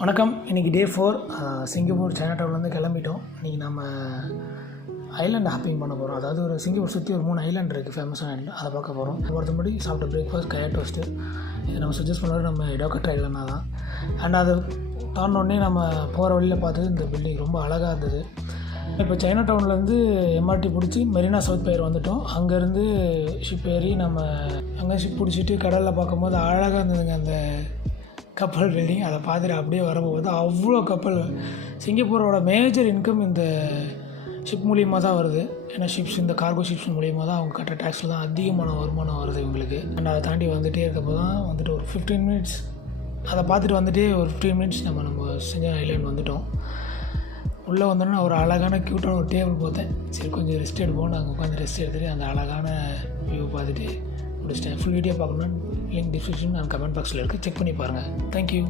வணக்கம். இன்றைக்கி டே 4 Singapore China டவுன்லேருந்து கிளம்பிட்டோம். இன்றைக்கி நம்ம ஐலாண்ட் ஹாப்பிங் பண்ண போகிறோம். அதாவது ஒரு சிங்கப்பூர் சுற்றி ஒரு 3 ஐலாண்ட் இருக்குது, ஃபேமஸான ஐலாண்ட். அதை பார்க்க போகிறோம். ஒருத்தபடி சாப்பிட்ட பிரேக்ஃபாஸ்ட் கயா டோஸ்ட்டு. இது நம்ம சஜஸ்ட் பண்ணுறது நம்ம இடோக்கட் ஐலாண்டா தான். அண்ட் அதை தாண்டினோடனே நம்ம போகிற வழியில் பார்த்தது இந்த பில்டிங் ரொம்ப அழகாக இருந்தது. இப்போ சைனா டவுன்லேருந்து எம்ஆர்டி பிடிச்சி மெரினா சவுத் பைர் வந்துவிட்டோம். அங்கேருந்து ஷிப் ஏறி நம்ம அங்கே ஷிப் பிடிச்சிட்டு கடலில் பார்க்கும்போது அழகாக இருந்ததுங்க அந்த கப்பல் பில்டிங். அதை பார்த்துட்டு அப்படியே வரும்போது அவ்வளோ கப்பல். சிங்கப்பூரோட மேஜர் இன்கம் இந்த ஷிப் மூலியமாக தான் வருது. ஏன்னா ஷிப்ஸ், இந்த கார்கோ ஷிப்ஸ் மூலியமாக தான் அவங்க கட்டுற டேக்ஸில் தான் அதிகமான வருமானம் வருது இவங்களுக்கு. அண்ட் அதை தாண்டி வந்துகிட்டே இருக்கப்போ தான் வந்துட்டு ஒரு 15 மினிட்ஸ் அதை பார்த்துட்டு வந்துட்டு ஒரு 15 மினிட்ஸ் நம்ம செஞ்ச ஐலாண்ட் வந்துவிட்டோம். உள்ளே வந்தோன்னா ஒரு அழகான க்யூட்டான ஒரு டேபிள் பார்த்தேன். சரி கொஞ்சம் ரெஸ்ட் எடுப்போம். நாங்கள் உட்காந்து ரெஸ்ட் எடுத்துகிட்டு அந்த அழகான வியூ பார்த்துட்டு முடிச்சிட்டேன். ஃபுல் வீடியோ பார்க்கணுன்னா லிங்க் டிஸ்கிரிப்ஷன் அண்ட் கமெண்ட் பாக்ஸில் இருக்குது, செக் பண்ணி பாருங்கள். தேங்க்யூ.